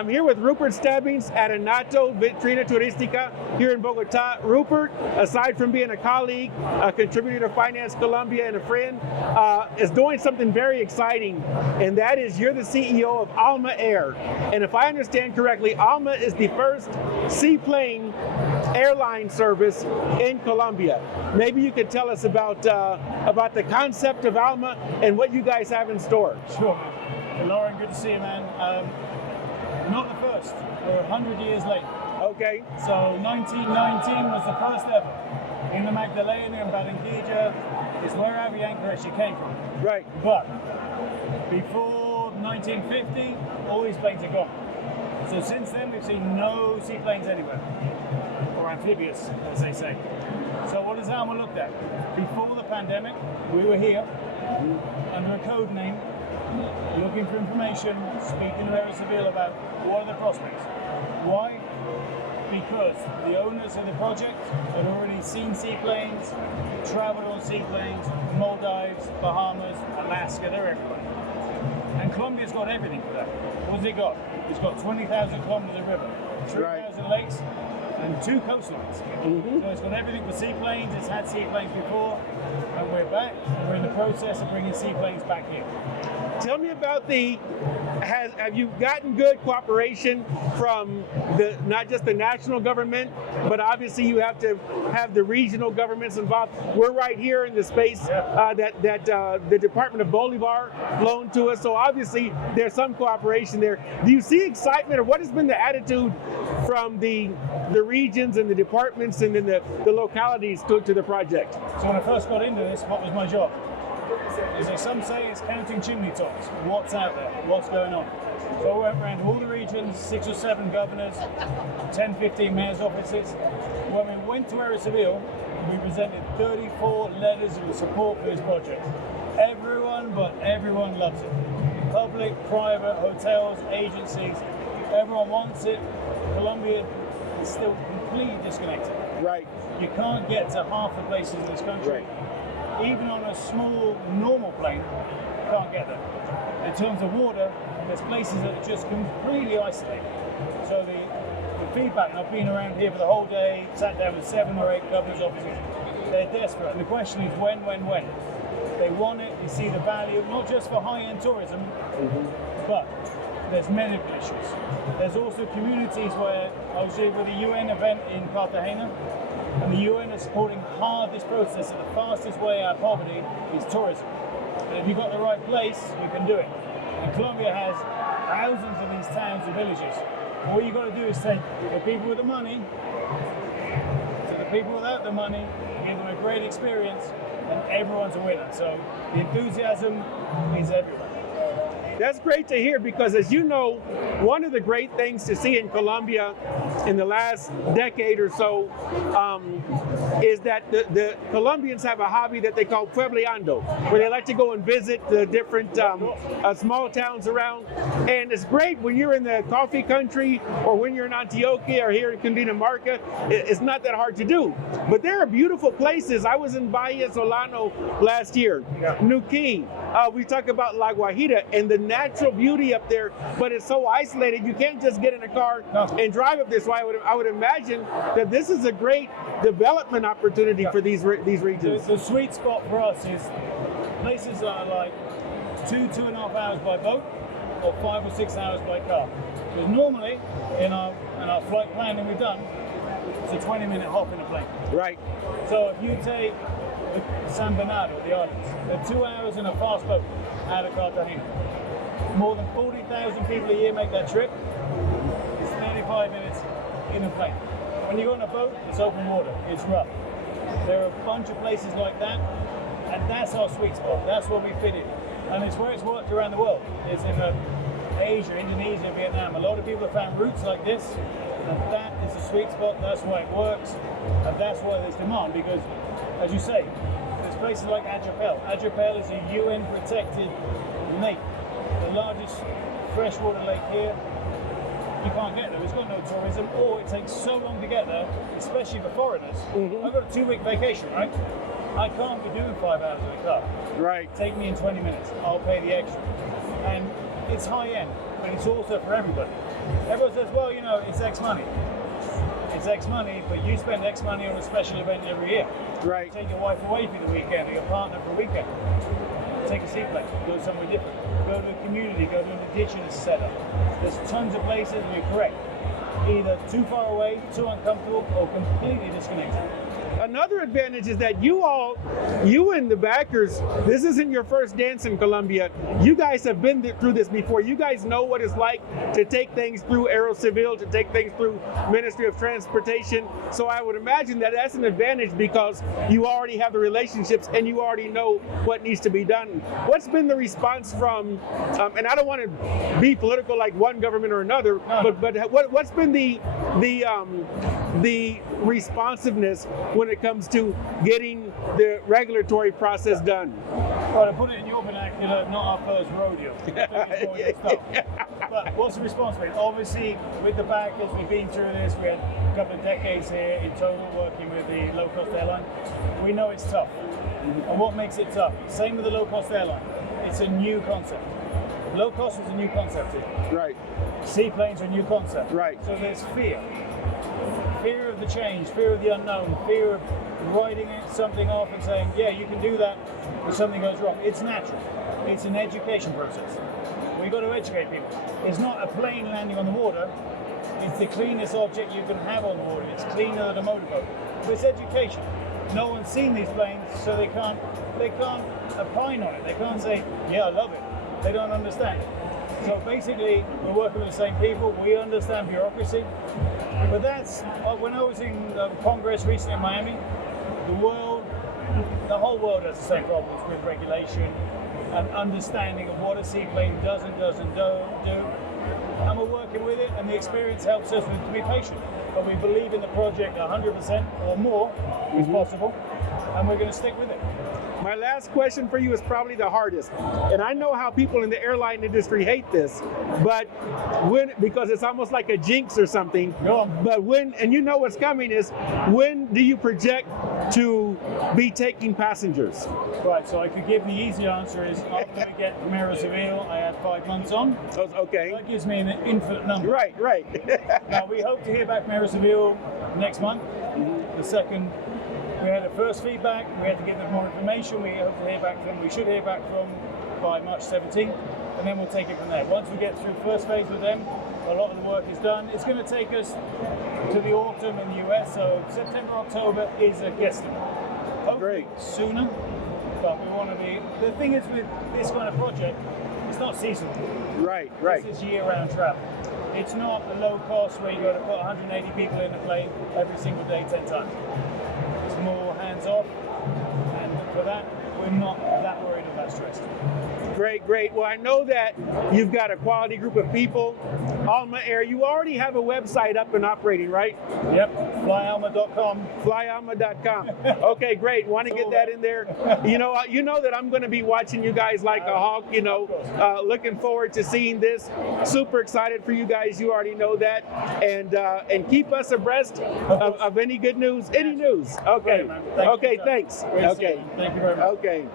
I'm here with Rupert Stebbings at Anato Vitrina Turistica here in Bogotá. Rupert, aside from being a colleague, a contributor to Finance Colombia, and a friend, is doing something very exciting, and that is you're the CEO of Alma Air. And if I understand correctly, Alma is the first seaplane airline service in Colombia. Maybe you could tell us about the concept of Alma and what you guys have in store. Sure. Hey, Loren, good to see you, man. Not the first. We're 100 years late. Okay. So 1919 was the first ever. In the Magdalena in Barranquilla is where Avianca actually came from. Right. But before 1950, all these planes are gone. So since then, we've seen no seaplanes anywhere, or amphibious, as they say. So what has Alma looked at? Before the pandemic, we were here under a code name, looking for information, speaking to Air Civil about what are the prospects. Why? Because the owners of the project had already seen seaplanes, traveled on seaplanes, Maldives, Bahamas, Alaska, they're everywhere. And Colombia's got everything for that. What's it got? It's got 20,000 kilometers of river, 3,000 lakes, and 2 coastlines. So it's got everything for seaplanes, it's had seaplanes before, and we're back, and we're in the process of bringing seaplanes back here. Tell me about have you gotten good cooperation from not just the national government, but obviously you have to have the regional governments involved. We're right here in the space that the Department of Bolivar loaned to us, so obviously there's some cooperation there. Do you see excitement, or what has been the attitude from the regions and the departments and then the localities to the project? So when I first got into this, what was my job? As some say, it's counting chimney tops. What's out there? What's going on? So I went around all the regions, 6 or 7 governors, 10, 15 mayor's offices. When we went to Air Civil, we presented 34 letters of support for this project. Everyone but everyone loves it. Public, private, hotels, agencies, everyone wants it. Colombia is still completely disconnected. Right. You can't get to half the places in this country. Right. Even on a small, normal plane, you can't get there. In terms of water, there's places that are just completely isolated. So the feedback, and I've been around here for the whole day, sat down with 7 or 8 governors' offices, they're desperate. And the question is when? They want it, they see the value, not just for high-end tourism, but there's medical issues. There's also communities where I was here with a UN event in Cartagena, and the UN is supporting hard this process, and the fastest way out of poverty is tourism. And if you've got the right place, you can do it. And Colombia has thousands of these towns and villages. All you've got to do is take the people with the money to the people without the money, give them a great experience, and everyone's a winner. So the enthusiasm is everywhere. That's great to hear, because as you know, one of the great things to see in Colombia in the last decade or so is that the Colombians have a hobby that they call puebleando, where they like to go and visit the different small towns around. And it's great when you're in the coffee country, or when you're in Antioquia or here in Cundinamarca. It's not that hard to do. But there are beautiful places. I was in Valle Solano last year, Nuquí. We talk about La Guajira and the natural beauty up there, but it's so isolated, you can't just get in a car and drive up there. So I would imagine that this is a great development opportunity for these regions. The sweet spot for us is places that are like 2.5 hours by boat, or 5 or 6 hours by car. Because normally in our flight planning we've done, it's a 20-minute hop in a plane. Right. So if you take San Bernardo, the islands, they're 2 hours in a fast boat out of Cartagena. More than 40,000 people a year make that trip. It's 35 minutes in a plane. When you go on a boat, it's open water, it's rough. There are a bunch of places like that, and that's our sweet spot. That's where we fit in. And it's where it's worked around the world. It's in Asia, Indonesia, Vietnam. A lot of people have found routes like this, and that is the sweet spot. That's why it works, and that's why there's demand, because, as you say, there's places like Ayapel. Ayapel is a UN-protected lake, the largest freshwater lake here. You can't get there. It's got no tourism, or it takes so long to get there, especially for foreigners. I've got a 2-week vacation, right? I can't be doing 5 hours in a car. Right. Take me in 20 minutes. I'll pay the extra. And it's high end, but it's also for everybody. Everyone says, well, you know, it's X money. It's X money, but you spend X money on a special event every year. Right. Take your wife away for the weekend, or your partner for a weekend. Take a seaplane, go somewhere different. Go to a community, go to an indigenous setup. There's tons of places, and you're correct. Either too far away, too uncomfortable, or completely disconnected. Another advantage is that you and the backers, this isn't your first dance in Colombia. You guys have been through this before. You guys know what it's like to take things through Aerocivil, to take things through Ministry of Transportation. So I would imagine that that's an advantage because you already have the relationships and you already know what needs to be done. What's been the response from, and I don't want to be political like one government or another, but what's been the responsiveness when it comes to getting the regulatory process done? Well, to put it in your vernacular, not our first rodeo. But what's the response rate? Obviously, with the backers, we've been through this. We had a couple of decades here in total working with the low-cost airline. We know it's tough. And what makes it tough? Same with the low-cost airline. It's a new concept. Low cost is a new concept here. Right. Seaplanes are a new concept. Right. So there's fear. Fear of the change, fear of the unknown, fear of writing something off and saying, yeah, you can do that if something goes wrong. It's natural. It's an education process. We've got to educate people. It's not a plane landing on the water. It's the cleanest object you can have on the water. It's cleaner than a motorboat. But it's education. No one's seen these planes, so they can't opine on it. They can't say, yeah, I love it. They don't understand. So basically, we're working with the same people. We understand bureaucracy. But that's, when I was in Congress recently in Miami, the whole world has the same problems with regulation and understanding of what a seaplane does and doesn't do. And we're working with it, and the experience helps us to be patient. But we believe in the project 100% or more is possible, and we're going to stick with it. My last question for you is probably the hardest. And I know how people in the airline industry hate this, but because it's almost like a jinx or something. Go on. But and you know what's coming is, when do you project to be taking passengers? Right, so I could give the easy answer is after we get from Aerocivil, I had 5 months on. Okay. That gives me an infinite number. Right. Now we hope to hear back from Aerocivil next month. The second, we had the first feedback, we had to give them more information, we hope to hear back from, we should hear back from by March 17th, and then we'll take it from there. Once we get through first phase with them, a lot of the work is done. It's going to take us to the autumn in the US, so September, October is a guesstimate. Hopefully sooner, but we want to be, the thing is with this kind of project, it's not seasonal. Right. This is year-round travel. It's not a low cost where you got to put 180 people in a plane every single day 10 times. It's more hands-off, and for that, we're not that worried or that stressed. Great. Well, I know that you've got a quality group of people. Alma Air, you already have a website up and operating, right? Yep, flyalma.com. Flyalma.com. Okay, great. Want to get that in there? You know that I'm going to be watching you guys like a hawk. Looking forward to seeing this. Super excited for you guys. You already know that, and keep us abreast of any good news, any news. Okay. Great, thanks. Okay. Thank you very much. Okay.